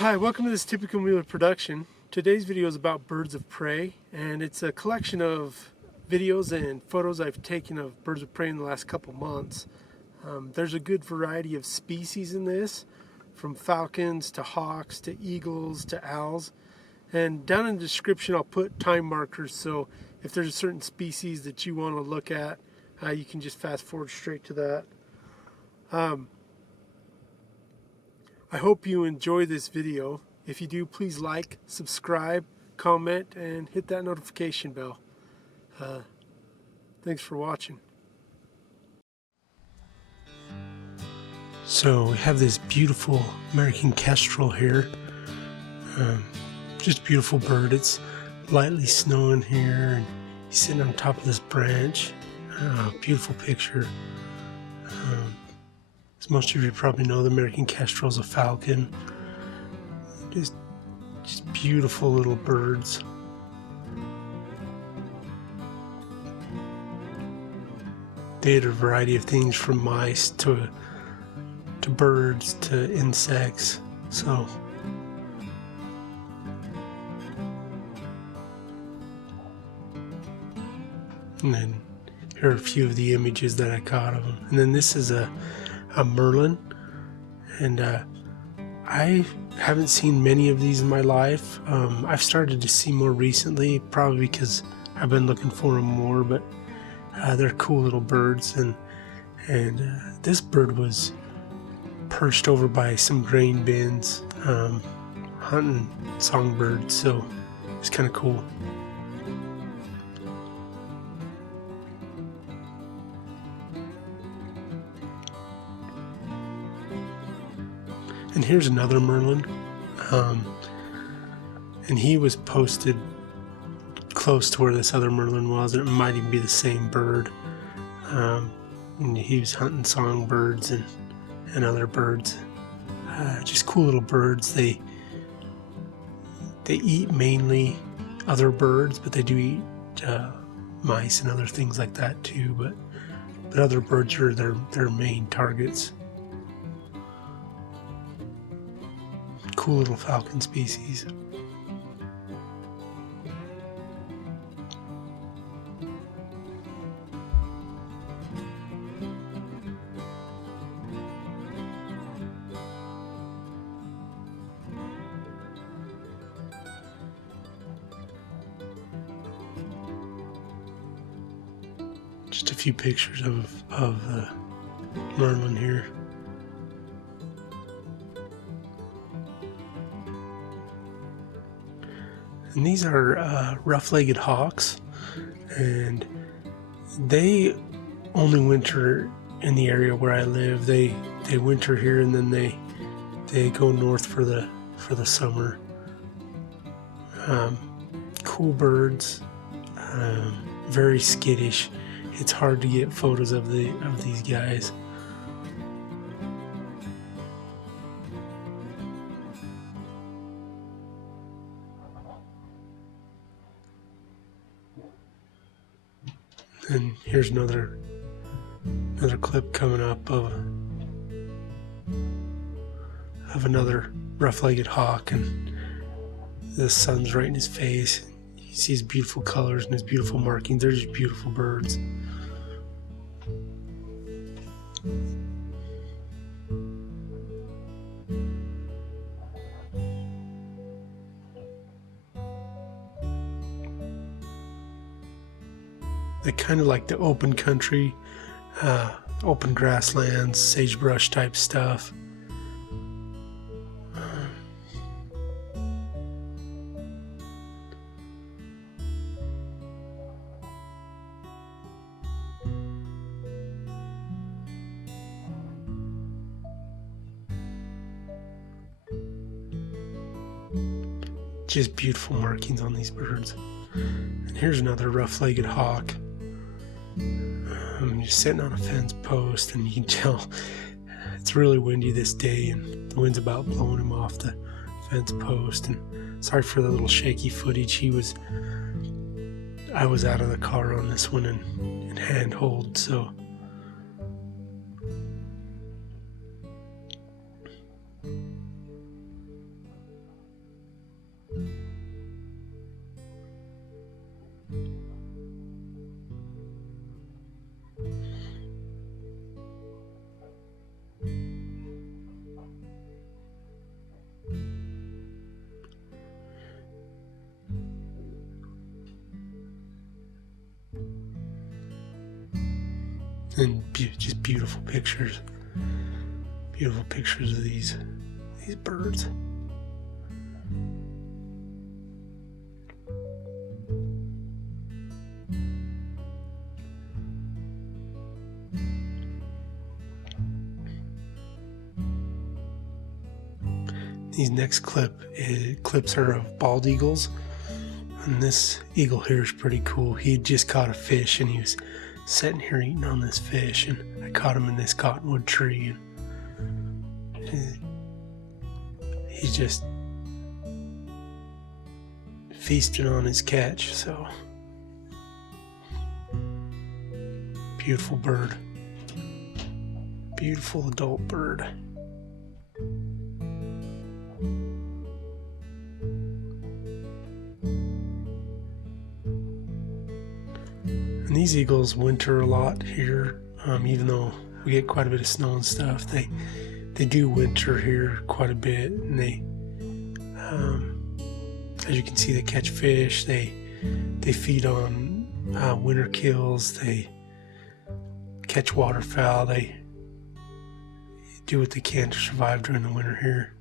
Hi, welcome to this Typical Mueller production. Today's video is about birds of prey, and it's a collection of videos and photos I've taken of birds of prey in the last couple months. There's a good variety of species in this, from falcons to hawks to eagles to owls. And down in the description I'll put time markers, so if there's a certain species that you want to look at, you can just fast forward straight to that. I hope you enjoy this video. If you do, please like, subscribe, comment, and hit that notification bell. Thanks for watching. So we have this beautiful American kestrel here. Just a beautiful bird. It's lightly snowing here, and he's sitting on top of this branch. Beautiful picture. As most of you probably know, the American kestrel is a falcon. Just beautiful little birds. They ate a variety of things, from mice to birds to insects. So and then here are a few of the images that I caught of them. And then this is a merlin, and I haven't seen many of these in my life. I've started to see more recently, probably because I've been looking for them more, but they're cool little birds. And this bird was perched over by some grain bins, hunting songbirds, so it's kind of cool. And here's another merlin, and he was posted close to where this other merlin was, and it might even be the same bird. And he was hunting songbirds and other birds. Just cool little birds. They eat mainly other birds, but they do eat mice and other things like that too. But other birds are their main targets. Cool little falcon species. Just a few pictures of the merlin here. And these are rough-legged hawks, and they only winter in the area where I live. They winter here, and then they go north for the summer. Cool birds, very skittish. It's hard to get photos of these guys. And here's another clip coming up of another rough-legged hawk, and the sun's right in his face. He sees beautiful colors and his beautiful markings. They're just beautiful birds. They kind of like the open country, open grasslands, sagebrush type stuff. Just beautiful markings on these birds. And here's another rough-legged hawk. I'm just sitting on a fence post, and you can tell it's really windy this day, and the wind's about blowing him off the fence post. And sorry for the little shaky footage. I was out of the car on this one in handhold, so And just beautiful pictures of these birds. These next clips are of bald eagles, and this eagle here is pretty cool. He had just caught a fish, and he was sitting here eating on this fish, and I caught him in this cottonwood tree, and he's just feasting on his catch. So beautiful bird, beautiful adult bird. And these eagles winter a lot here, even though we get quite a bit of snow and stuff. They do winter here quite a bit, and they, as you can see, they catch fish. They feed on winter kills. They catch waterfowl. They do what they can to survive during the winter here.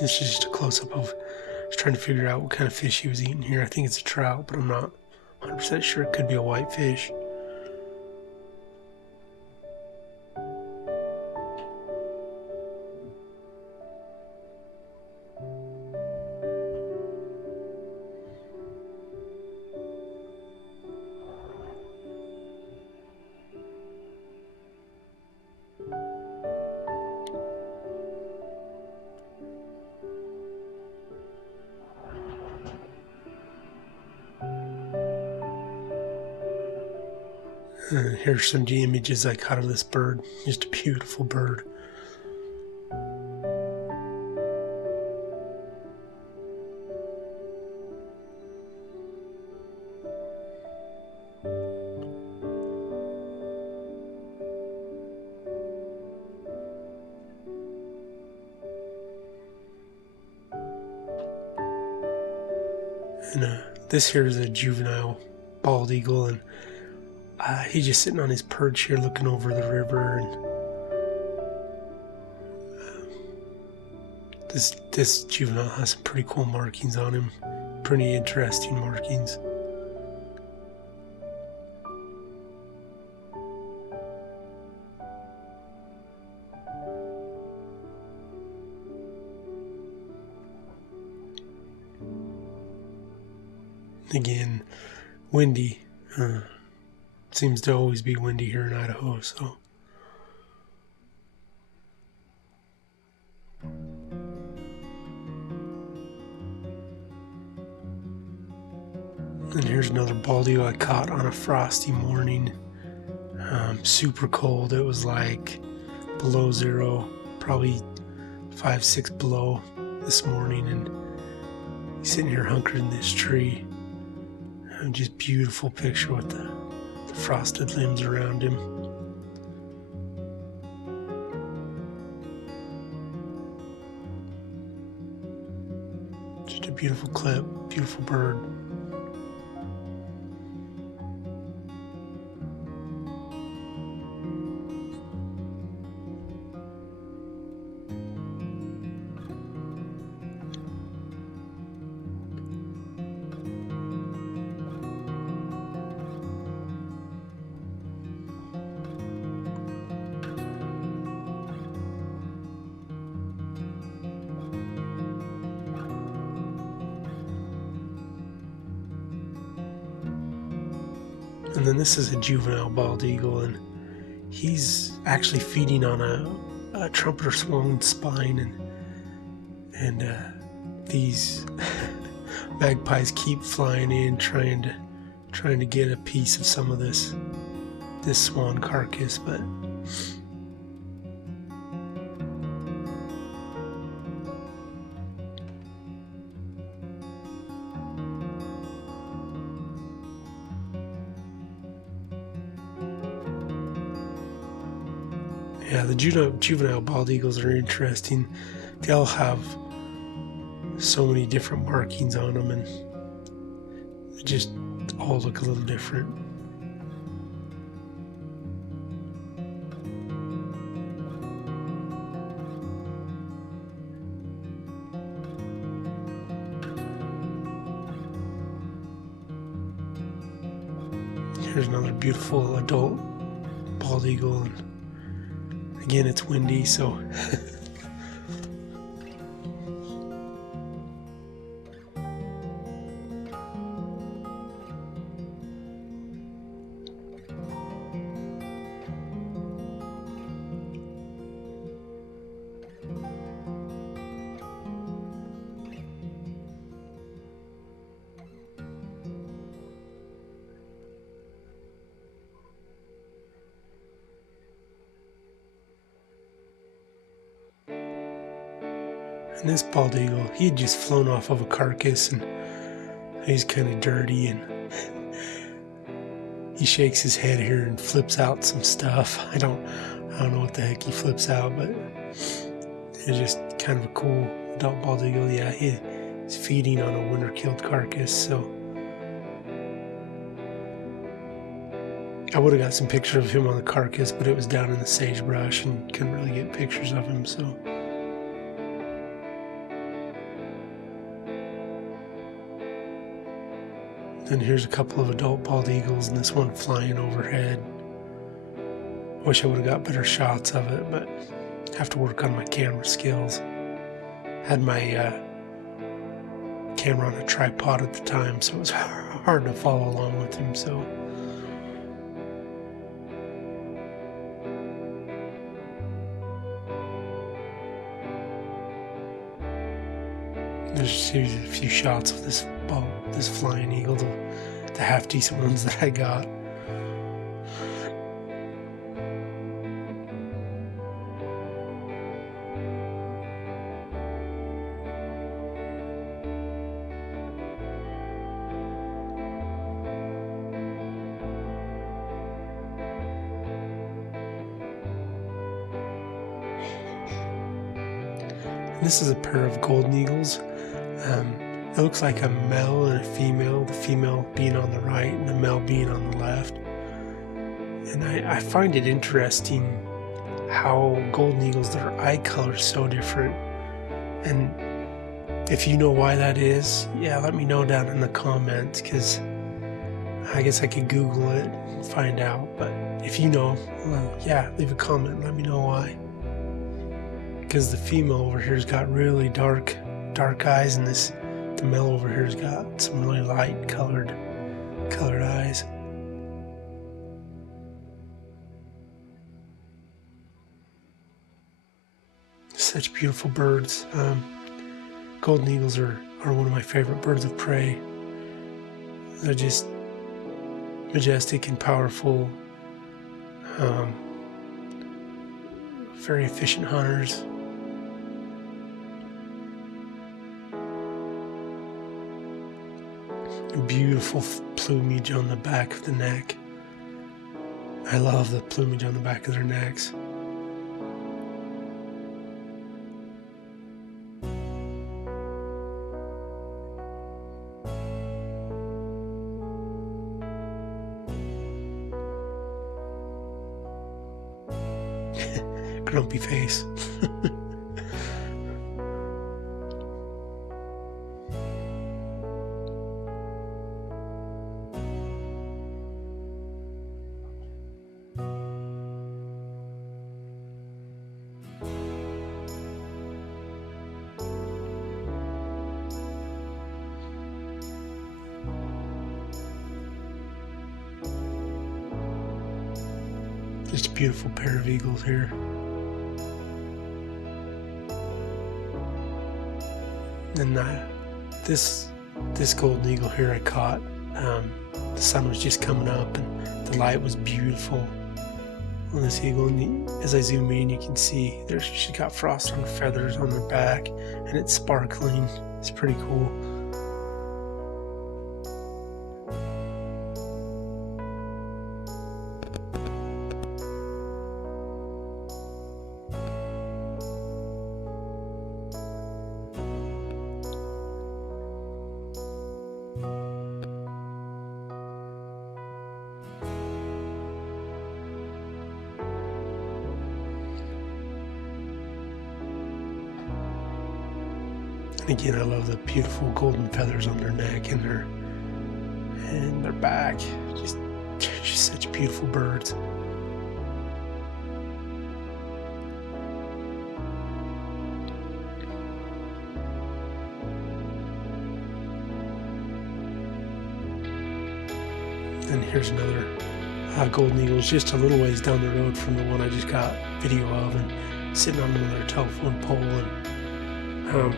This is just a close-up of, I was trying to figure out what kind of fish he was eating here. I think it's a trout, but I'm not 100% sure. It could be a whitefish. Here's some of the images I caught of this bird. Just a beautiful bird. And this here is a juvenile bald eagle, and he's just sitting on his perch here looking over the river, and this juvenile has some pretty cool markings on him, pretty interesting markings. Again, windy. Seems to always be windy here in Idaho, so. And here's another bald eagle I caught on a frosty morning. Super cold. It was like below zero, probably 5-6 below this morning, and he's sitting here hunkered in this tree. Just beautiful picture with the frosted limbs around him. Just a beautiful clip, beautiful bird. And then this is a juvenile bald eagle, and he's actually feeding on a trumpeter swan spine, and these magpies keep flying in, trying to get a piece of some of this swan carcass, but Yeah, the juvenile bald eagles are interesting. They all have so many different markings on them, and they just all look a little different. Here's another beautiful adult bald eagle, and again, it's windy, so and this bald eagle, he had just flown off of a carcass, and he's kind of dirty, and he shakes his head here and flips out some stuff. I don't know what the heck he flips out, but it's just kind of a cool adult bald eagle. Yeah, he's feeding on a winter-killed carcass, so I would have got some pictures of him on the carcass, but it was down in the sagebrush and couldn't really get pictures of him, so. Then here's a couple of adult bald eagles, and this one flying overhead. Wish I would have got better shots of it, but I have to work on my camera skills. Had my camera on a tripod at the time, so it was hard to follow along with him, so. There's a few shots of this flying eagle, the half decent ones that I got. And this is a pair of golden eagles. It looks like a male and a female, the female being on the right and the male being on the left. And I find it interesting how golden eagles, their eye color is so different. And if you know why that is, yeah, let me know down in the comments, because I guess I could Google it and find out. But if you know, yeah, leave a comment and let me know why. Because the female over here's got really dark eyes, and the male over here's got some really light colored eyes. Such beautiful birds. Golden eagles are one of my favorite birds of prey. They're just majestic and powerful, very efficient hunters. Beautiful plumage on the back of the neck. I love the plumage on the back of their necks. Grumpy face. Just a beautiful pair of eagles here. And this golden eagle here I caught. The sun was just coming up and the light was beautiful on this eagle. And as I zoom in, you can see she's got frost on her feathers on her back, and it's sparkling. It's pretty cool. And again, I love the beautiful golden feathers on their neck and their back. Just such beautiful birds. And here's another golden eagle. It's just a little ways down the road from the one I just got video of, and sitting on another telephone pole, and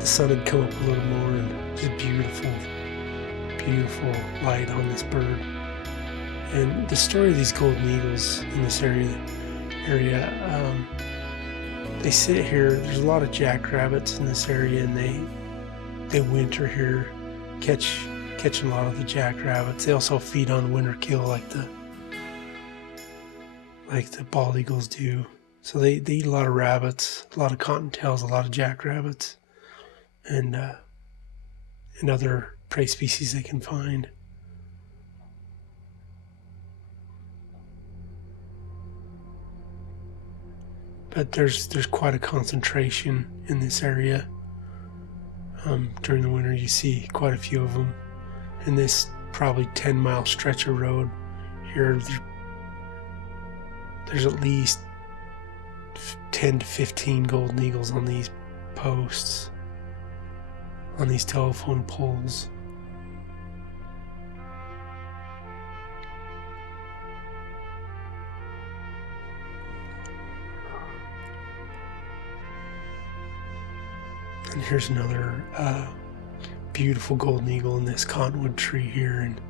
the sun had come up a little more, and just beautiful light on this bird. And the story of these golden eagles in this area, they sit here. There's a lot of jackrabbits in this area, and they winter here, catching a lot of the jackrabbits. They also feed on winter kill like the bald eagles do. So they eat a lot of rabbits, a lot of cottontails, a lot of jackrabbits, and other prey species they can find. But there's quite a concentration in this area. During the winter, you see quite a few of them. In this probably 10-mile stretch of road here, there's at least 10 to 15 golden eagles on these posts, on these telephone poles. And here's another beautiful golden eagle in this cottonwood tree here, and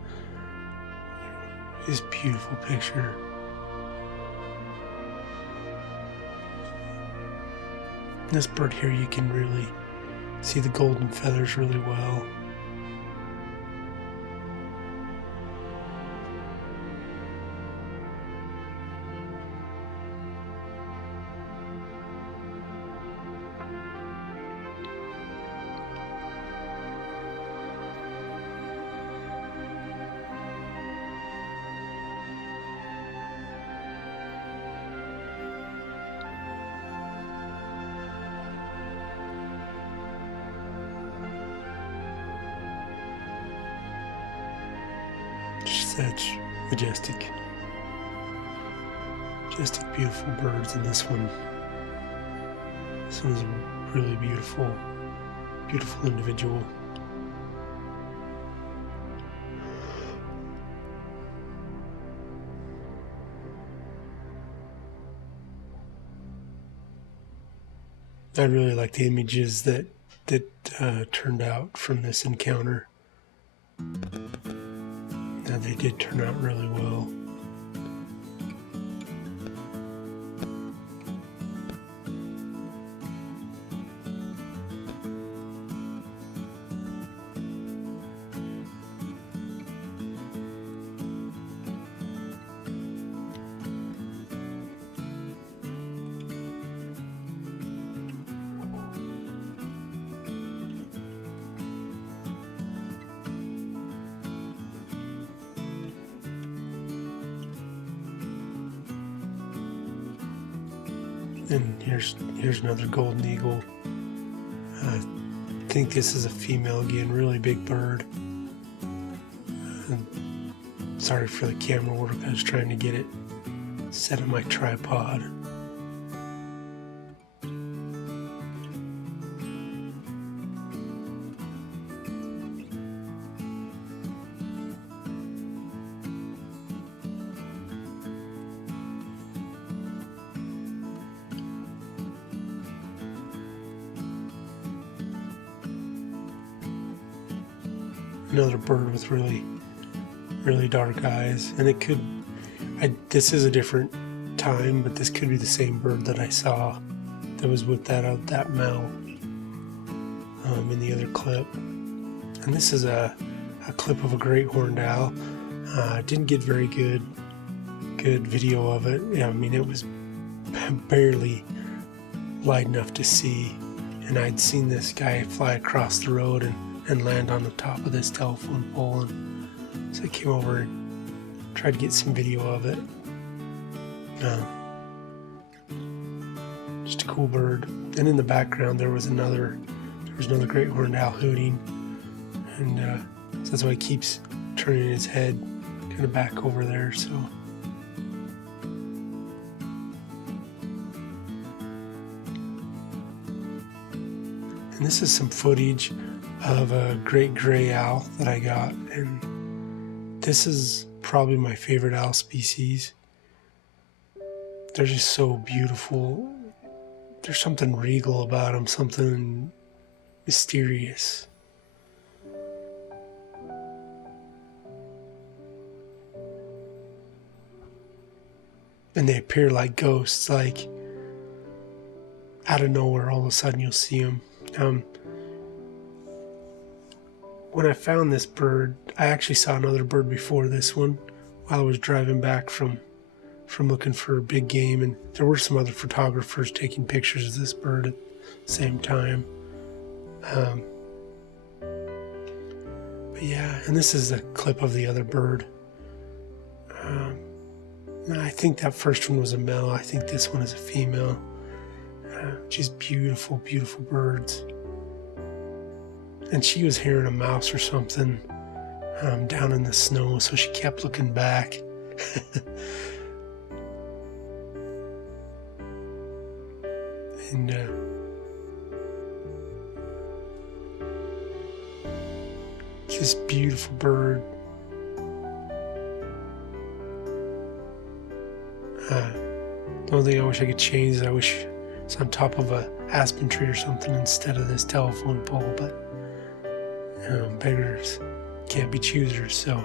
this beautiful picture. This bird here, you can really see the golden feathers really well. Such majestic, beautiful birds. And this one's a really beautiful individual. I really like the images that turned out from this encounter. They did turn out really well. And here's another golden eagle. I think this is a female again, really big bird. Sorry for the camera work, I was trying to get it set on my tripod. Another bird with really dark eyes, and this is a different time, but this could be the same bird that I saw that was with that male in the other clip. And this is a clip of a great horned owl. Didn't get very good video of it. I mean, it was barely light enough to see, and I'd seen this guy fly across the road, and and land on the top of this telephone pole. And so I came over and tried to get some video of it. Just a cool bird. And in the background there was another great horned owl hooting, and so that's why he keeps turning his head kind of back over there. So and this is some footage of a great gray owl that I got, and this is probably my favorite owl species. They're just so beautiful. There's something regal about them, something mysterious. And they appear like ghosts, like out of nowhere, all of a sudden you'll see them. When I found this bird, I actually saw another bird before this one while I was driving back from looking for big game, and there were some other photographers taking pictures of this bird at the same time. But yeah, and this is a clip of the other bird. And I think that first one was a male. I think this one is a female. Just beautiful, beautiful birds. And she was hearing a mouse or something down in the snow, so she kept looking back. And just beautiful bird. The only thing I wish I could change is I wish it's on top of a aspen tree or something instead of this telephone pole, but beggars can't be choosers, so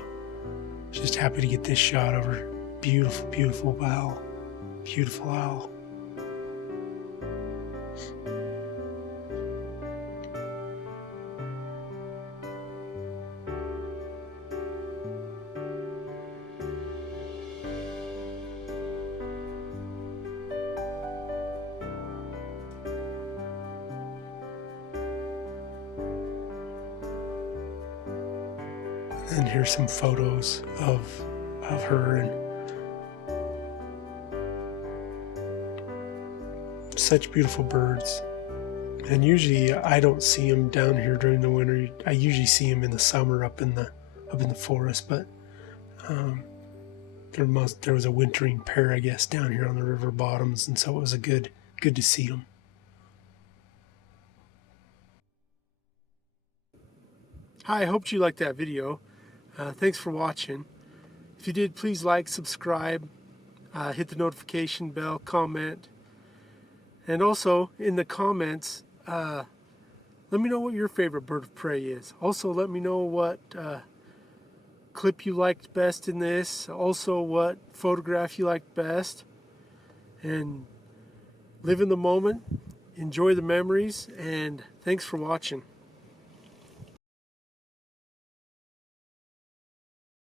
just happy to get this shot of her. Beautiful, beautiful owl. Beautiful owl. And here's some photos of her, and such beautiful birds. And usually I don't see them down here during the winter. I usually see them in the summer up in the forest, but there was a wintering pair, I guess, down here on the river bottoms, and so it was good to see them. Hi, I hope you liked that video. Thanks for watching. If you did, please like, subscribe, hit the notification bell, comment, and also in the comments, let me know what your favorite bird of prey is. Also, let me know what clip you liked best in this, also what photograph you liked best, and live in the moment, enjoy the memories, and thanks for watching.